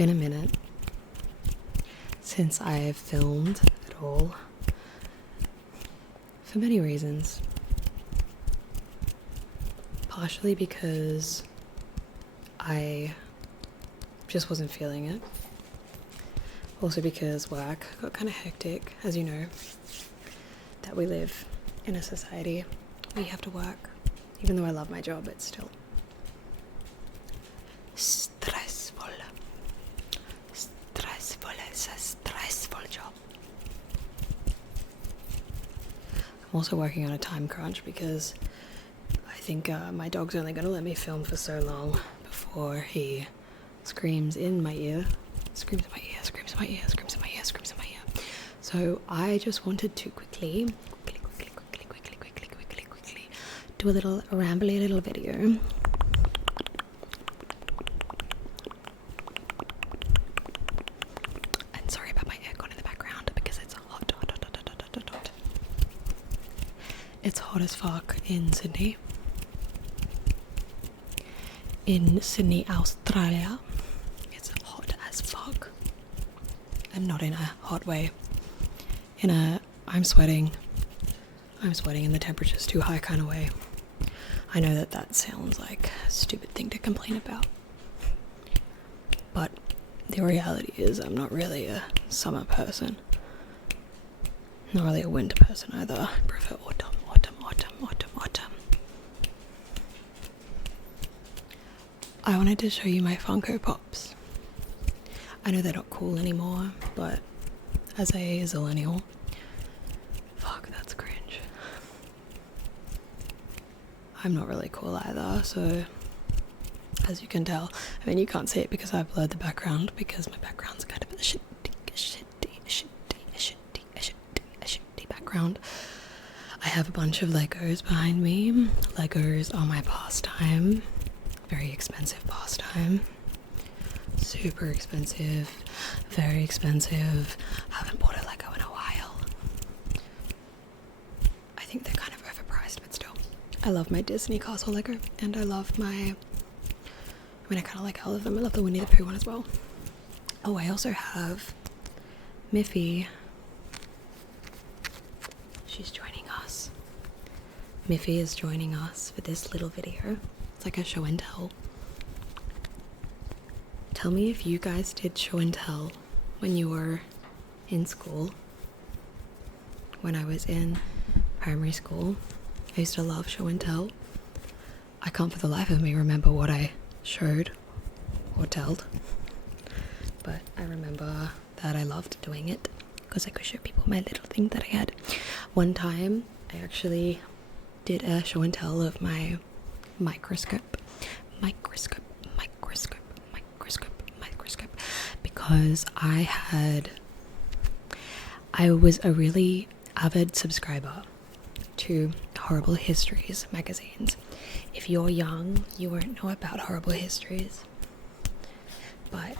been a minute since I've filmed at all, for many reasons. Partially because I just wasn't feeling it. Also because work got kind of hectic, as you know, that we live in a society where you have to work. Even though I love my job, it's still stressful. It's a stressful job. I'm also working on a time crunch because I think my dog's only going to let me film for so long before he screams in my ear. Screams in my ear, screams in my ear, screams in my ear, screams in my ear. So I just wanted to quickly do a little rambly little video. And sorry about my aircon in the background because it's hot. It's hot as fuck in Sydney. In Sydney, Australia. It's hot as fuck. And not in a hot way. In a I'm sweating and the temperature's too high kind of way. I know that sounds like a stupid thing to complain about. But the reality is I'm not really a summer person. Not really a winter person either. I prefer autumn. I wanted to show you my Funko Pops. I know they're not cool anymore, but as a zillennial, fuck, that's cringe. I'm not really cool either, so as you can tell, I mean you can't see it because I've blurred the background because my background's kind of a shitty background. I have a bunch of Legos behind me. Legos are my pastime. Very expensive pastime. Super expensive. Very expensive. Haven't bought a Lego in a while. I think they're kind of overpriced, but still. I love my Disney Castle Lego, and I love I kind of like all of them. I love the Winnie the Pooh one as well. Oh, I also have Miffy. She's joining us. Miffy is joining us for this little video. It's like a show and tell. Tell me if you guys did show and tell when you were in school. When I was in primary school, I used to love show and tell. I can't for the life of me remember what I showed or told, but I remember that I loved doing it because I could show people my little thing that I had. One time I actually did a show and tell of my microscope because I was a really avid subscriber to Horrible Histories magazines. If you're young, you won't know about Horrible Histories, but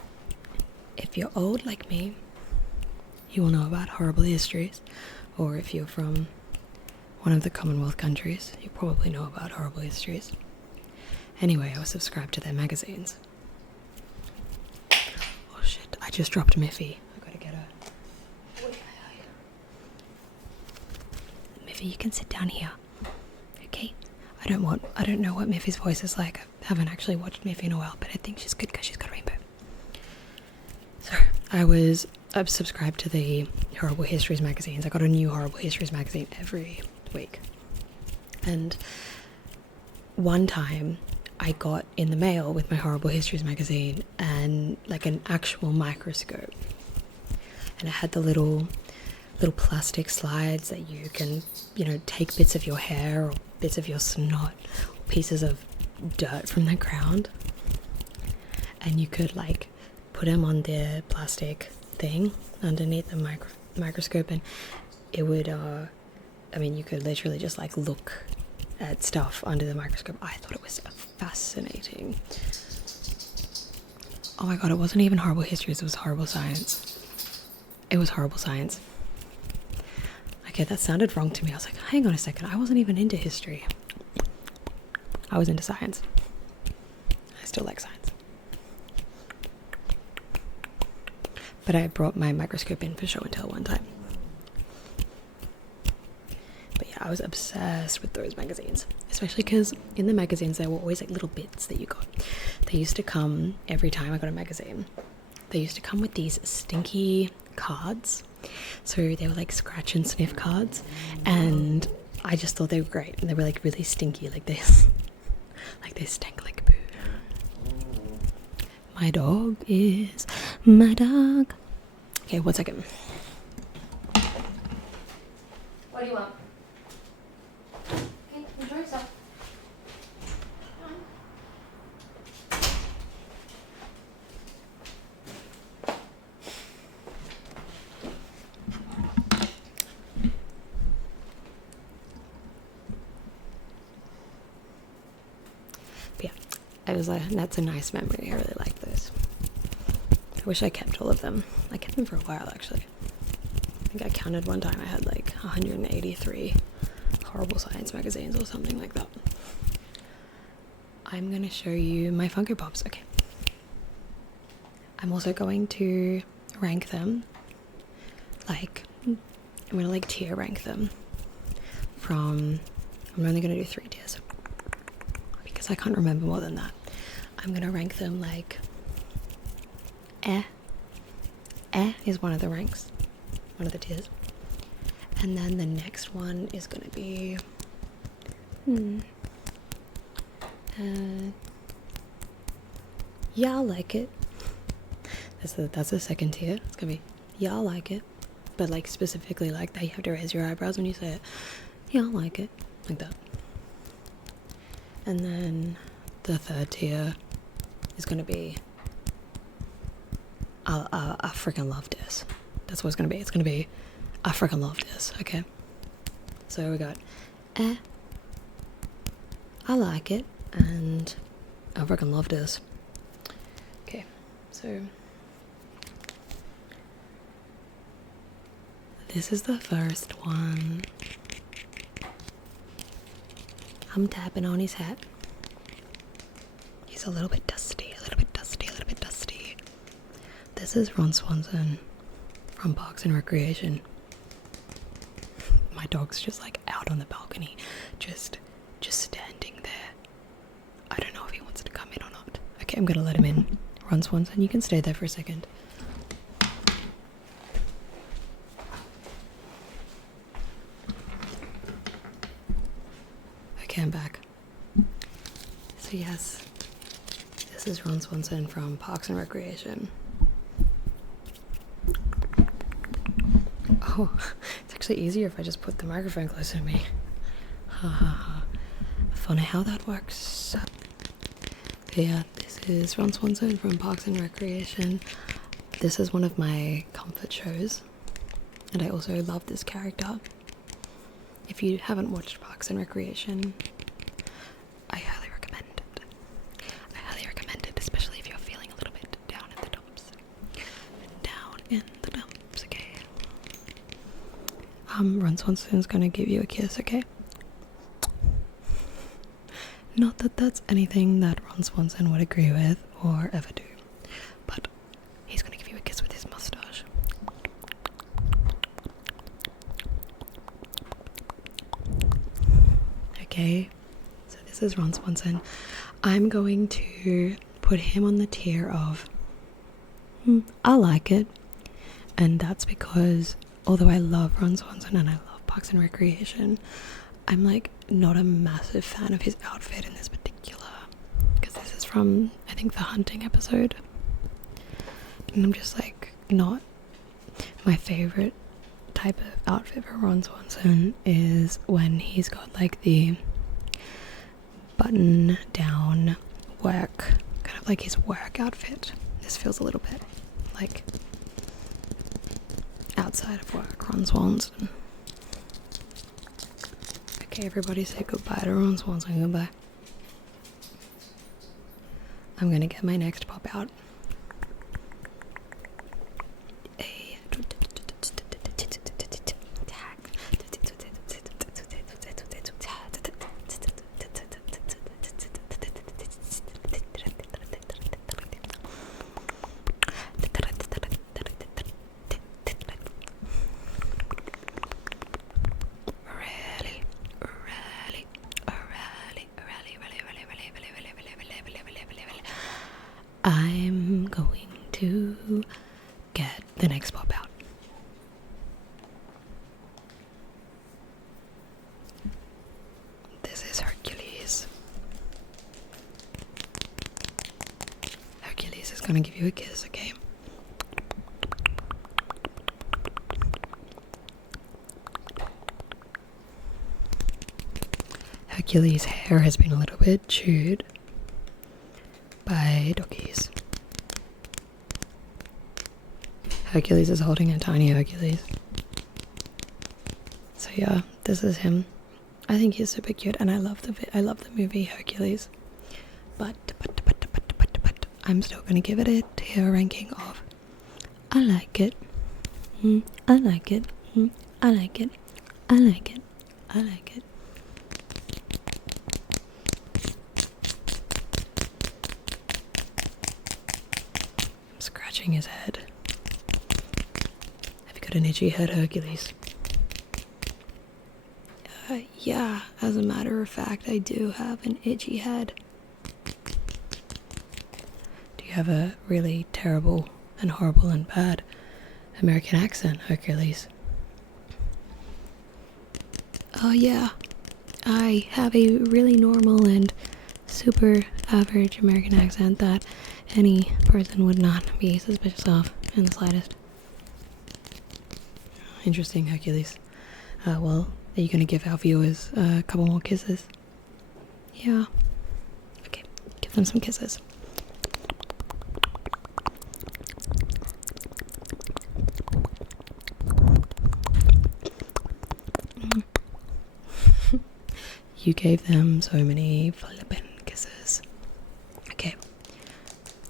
if you're old like me, you will know about Horrible Histories. Or if you're from one of the Commonwealth countries, you probably know about Horrible Histories. Anyway, I was subscribed to their magazines. Oh shit, I just dropped Miffy. I gotta get her. Miffy, you can sit down here. Okay? I don't know what Miffy's voice is like. I haven't actually watched Miffy in a while, but I think she's good because she's got a rainbow. So, I've subscribed to the Horrible Histories magazines. I got a new Horrible Histories magazine every week. And one time I got in the mail with my Horrible Histories magazine and like an actual microscope. And it had the little plastic slides that you can, take bits of your hair or bits of your snot or pieces of dirt from the ground. And you could put them on the plastic thing underneath the microscope, and it would you could literally just look at stuff under the microscope. I thought it was fascinating. Oh my god, it wasn't even Horrible Histories, it was Horrible Science. It was Horrible Science. Okay, that sounded wrong to me. I was like, hang on a second, I wasn't even into history. I was into science. I still like science. but I brought my microscope in for show and tell one time. But yeah, I was obsessed with those magazines, especially because in the magazines there were always like little bits that you got. They used to come every time I got a magazine. They used to come with these stinky cards. So they were like scratch and sniff cards, and I just thought they were great, and they were like really stinky like this. Like they stank like poo. My dog is my dog. Okay, 1 second. What do you want? Okay, enjoy yourself. But yeah, I was like, that's a nice memory. I really like those. I wish I kept all of them. I kept them for a while actually. I think I counted one time I had like 183 horrible science magazines or something like that. I'm gonna show you my Funko Pops. Okay. I'm also going to rank them. Like, I'm gonna like tier rank them from, I'm only gonna do 3 tiers because I can't remember more than that. I'm gonna rank them like is one of the ranks, one of the tiers, and then the next one is gonna be yeah, I like it. That's the second tier. It's gonna be yeah, I like it, but like specifically like that you have to raise your eyebrows when you say it. Yeah, I like it, like that. And then the third tier is gonna be I freaking love this. That's what it's gonna be. It's gonna be I freaking love this. Okay, so we got I like it, and I freaking love this. Okay, so this is the first one. I'm tapping on his hat. He's a little bit dusty, a little bit dusty, a little bit dusty. This is Ron Swanson from Parks and Recreation. My dog's just like out on the balcony, just standing there. I don't know if he wants to come in or not. Okay, I'm gonna let him in. Ron Swanson, you can stay there for a second. Okay, I'm back. So yes, this is Ron Swanson from Parks and Recreation. Oh, it's actually easier if I just put the microphone closer to me. Ha ha ha. Funny how that works. But yeah, this is Ron Swanson from Parks and Recreation. This is one of my comfort shows, and I also love this character. If you haven't watched Parks and Recreation, I highly recommend it. I highly recommend it, especially if you're feeling a little bit down in the dumps. Down in the dumps, okay? Ron Swanson's gonna give you a kiss, okay? Not that that's anything that Ron Swanson would agree with or ever do, but he's gonna give you a kiss with his mustache. Okay, so this is Ron Swanson. I'm going to put him on the tier of I like it, and that's because although I love Ron Swanson and I love Parks and Recreation, I'm like not a massive fan of his outfit in this particular, because this is from I think the hunting episode, and I'm just like not my favorite type of outfit for Ron Swanson is when he's got like the button down work, kind of like his work outfit. This feels a little bit like outside of work Ron Swanson. Okay, everybody say goodbye to Ron Swanson. Goodbye. I'm gonna get my next pop out. I'm going to get the next pop out. This is Hercules. Hercules is gonna give you a kiss, okay? Hercules' hair has been a little bit chewed by doggies. Hercules is holding a tiny Hercules. So yeah, this is him. I think he's super cute, and I love the movie Hercules. But I'm still gonna give it a tier ranking of I like it. I like it. I like it. I like it. I like it. I'm scratching his head. Have you got an itchy head, Hercules? Yeah, as a matter of fact, I do have an itchy head. Do you have a really terrible and horrible and bad American accent, Hercules? Oh yeah, I have a really normal and super average American accent that any person would not be suspicious of in the slightest. Interesting, Hercules. Well, are you going to give our viewers a couple more kisses? Yeah. Okay, give them some kisses. You gave them so many flippin' kisses. Okay.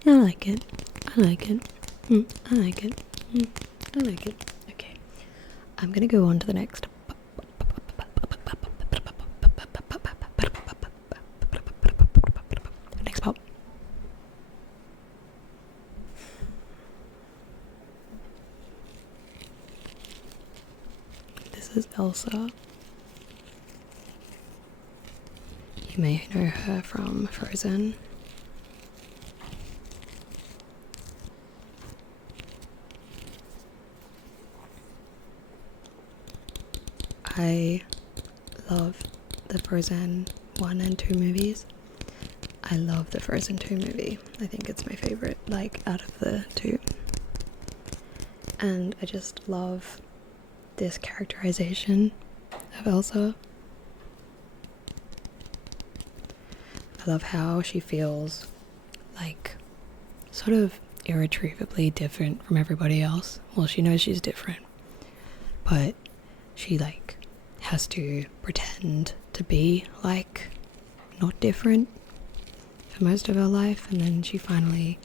I like it. I like it. I like it. I like it. Okay. I'm gonna go on to the next. Next pop. This is Elsa. You may know her from Frozen. I love the Frozen 1 and 2 movies. I love the Frozen 2 movie. I think it's my favorite, like, out of the two. And I just love this characterization of Elsa. I love how she feels like sort of irretrievably different from everybody else. Well, she knows she's different, but she like has to pretend to be like not different for most of her life, and then she finally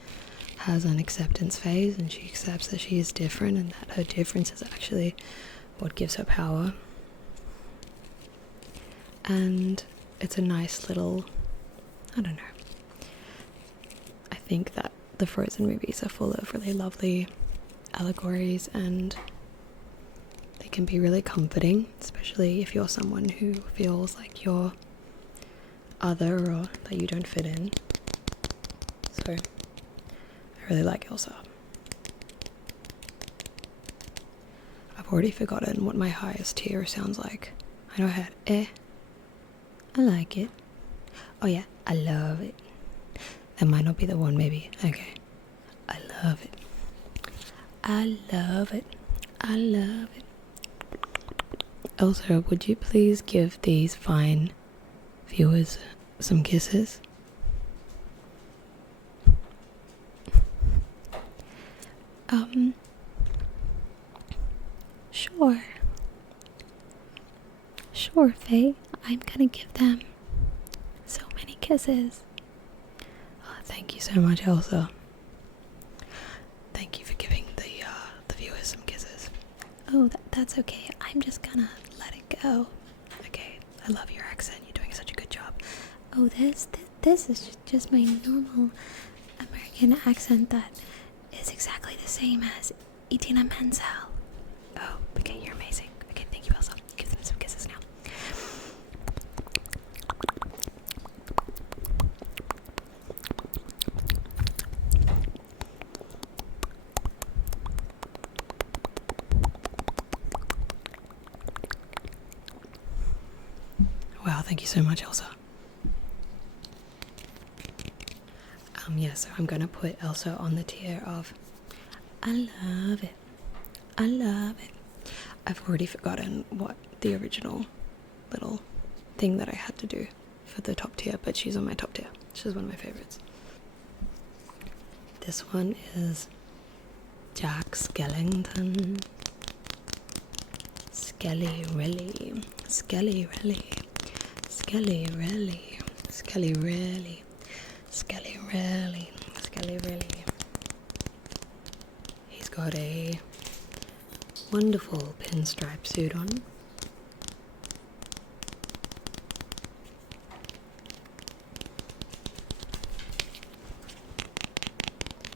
has an acceptance phase and she accepts that she is different and that her difference is actually what gives her power. And it's a nice little, I don't know. I think that the Frozen movies are full of really lovely allegories, and they can be really comforting, especially if you're someone who feels like you're other or that you don't fit in. So I really like Elsa. I've already forgotten what my highest tier sounds like. I know I had I like it. Oh yeah, I love it. That might not be the one, maybe. Okay. I love it. I love it. I love it. Also, would you please give these fine viewers some kisses? Sure. Sure, Faye. I'm gonna give them so many kisses. Oh, thank you so much, Elsa. Thank you for giving the viewers some kisses. Oh, that's okay. I'm just gonna let it go. Okay, I love your accent. You're doing such a good job. Oh, this is just my normal American accent that is exactly the same as Idina Menzel. Oh, okay, you're amazing. Okay, thank you, Elsa. Give them some kisses now. Wow, thank you so much, Elsa. Yeah, so I'm gonna put Elsa on the tier of I love it. I love it. I've already forgotten what the original little thing that I had to do for the top tier, but she's on my top tier. She's one of my favorites. This one is Jack Skellington. Skelly-relly. Skelly-relly. Skelly-relly. Skelly-relly. Skelly-relly. Skelly-relly. He's got a wonderful pinstripe suit on.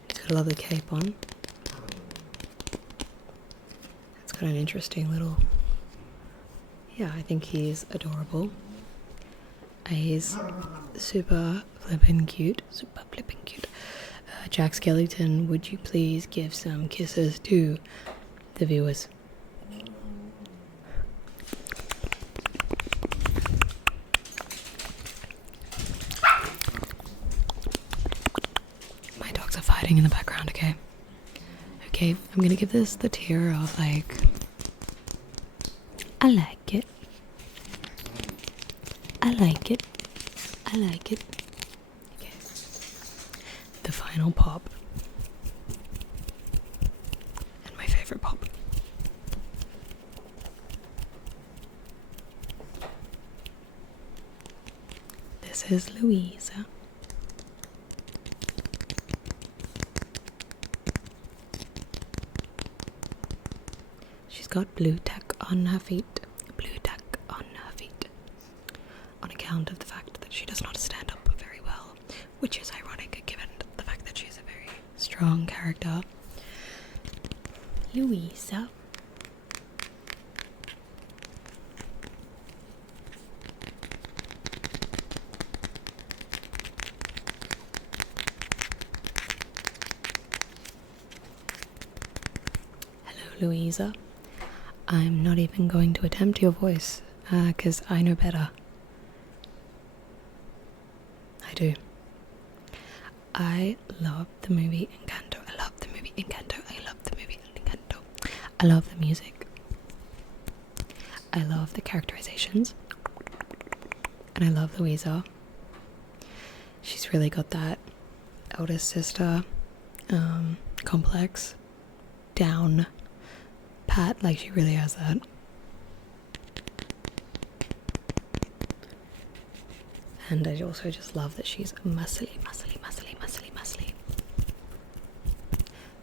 He's got a lovely cape on. It's got an interesting little... Yeah, I think he's adorable. He's super flippin' cute. Super flippin' cute. Jack Skellington, would you please give some kisses to the viewers? My dogs are fighting in the background, okay? Okay, I'm gonna give this the tier of like... I like it. I like it. I like it. Okay. The final pop. And my favorite pop. This is Louisa. She's got blue tack on her feet. Blue tack on her feet. On account of the fact that she does not stand up very well, which is ironic given the fact that she's a very strong character. Louisa. Hello, Louisa. I'm not even going to attempt your voice, because I know better. I do. I love the movie Encanto. I love the movie Encanto. I love the movie Encanto. I love the music. I love the characterizations. And I love Louisa. She's really got that eldest sister complex down pat, like she really has that. And I also just love that she's muscly.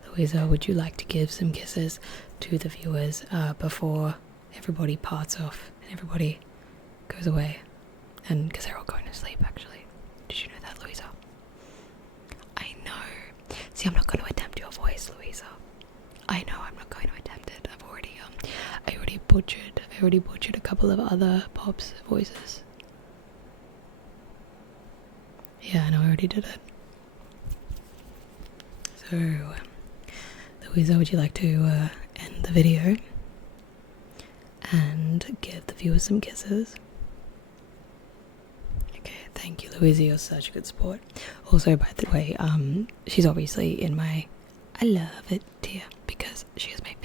Louisa, would you like to give some kisses to the viewers before everybody parts off and everybody goes away? And because they're all going to sleep, actually. Did you know that, Louisa? I know. See, I'm not going to attempt your voice, Louisa. I know I'm not going to attempt it. I already butchered a couple of other pops' voices. Yeah, I know, I already did it. So, Louisa, would you like to end the video and give the viewers some kisses? Okay, thank you, Louisa, you're such a good sport. Also, by the way, she's obviously in my I love it tier because she is my